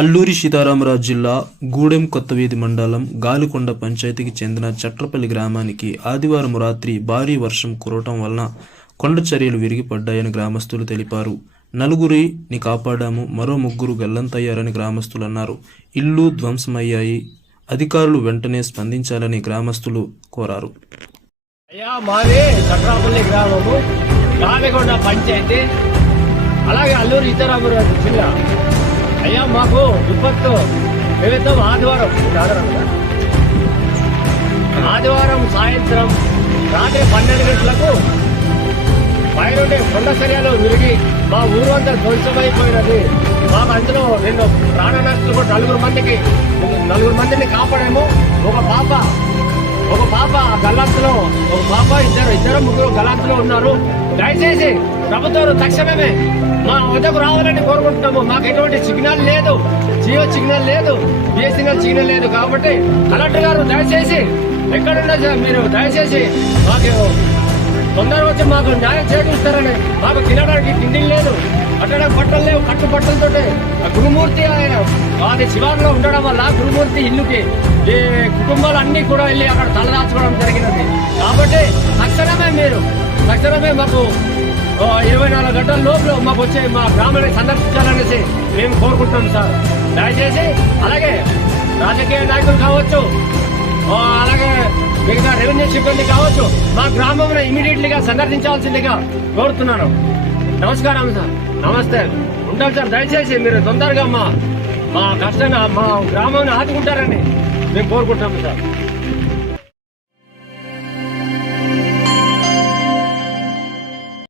అల్లూరి సీతారామరాజు జిల్లా గూడెం కొత్తవీధి మండలం గాలికొండ పంచాయతీకి చెందిన చట్రపల్లి గ్రామానికి ఆదివారం రాత్రి భారీ వర్షం కురవటం వలన కొండ చర్యలు విరిగిపడ్డాయని గ్రామస్తులు తెలిపారు. నలుగురిని కాపాడాము, మరో ముగ్గురు గల్లంతయ్యారని గ్రామస్తులు అన్నారు. ఇళ్లు ధ్వంసమయ్యాయి, అధికారులు వెంటనే స్పందించాలని గ్రామస్తులు కోరారు. మాది చట్రాపల్లి గ్రామము, గాలికొండ పంచాయతీ, అలాగే అల్లూరి సీతారామరాజు జిల్లా. అయ్యా మాకు విపత్తు నిమిత్తం ఆదివారం సాయంత్రం రాత్రి 12 గంటలకు పైనుండి కొండ చర్యలు విరిగి మా ఊరు అంతా ధ్వంసమైపోయినది. మాకు అందులో 2 ప్రాణ నష్టాలు కూడా 4 మందిని కాపాడాము. ఒక పాప గల్లంతులో, ఒక పాప ఇద్దరు ముగ్గురు గల్లంతులో ఉన్నారు. దయచేసి ప్రభుత్వం తక్షణమే మా వద్దకు రావాలని కోరుకుంటున్నాము. మాకు ఎటువంటి సిగ్నల్ లేదు, జియో సిగ్నల్ లేదు, బిఎస్ఎన్ఎల్ సిగ్నల్ లేదు. కాబట్టి కలెక్టర్ గారు దయచేసి ఎక్కడున్నా మీరు దయచేసి మాకు తొందరగా వచ్చి మాకు న్యాయం చేకూరుస్తారని. మాకు తినడానికి తిండి లేదు, కట్టడానికి బట్టలు లేవు. కట్టు బట్టలతో గురుమూర్తి ఆయన అది శివార్లో ఉండడం వల్ల గురుమూర్తి ఇల్లుకి ఈ కుటుంబాలన్నీ కూడా వెళ్ళి అక్కడ తలదాచుకోవడం జరిగినది. కాబట్టి తక్షణమే మాకు 24 గంటల లోపల మాకు వచ్చి మా గ్రామాన్ని సందర్శించాలనేసి మేము కోరుకుంటున్నాం సార్. దయచేసి అలాగే రాజకీయ నాయకులు కావచ్చు, అలాగే మిగతా రెవెన్యూ సిబ్బంది కావచ్చు, మా గ్రామంలో ఇమీడియట్లీగా సందర్శించాల్సిందిగా కోరుతున్నాను. నమస్కారం సార్. నమస్తే. ఉంటాం సార్. దయచేసి మీరు తొందరగా మా కష్టంగా మా గ్రామాన్ని ఆదుకుంటారని మేము కోరుకుంటున్నాము సార్.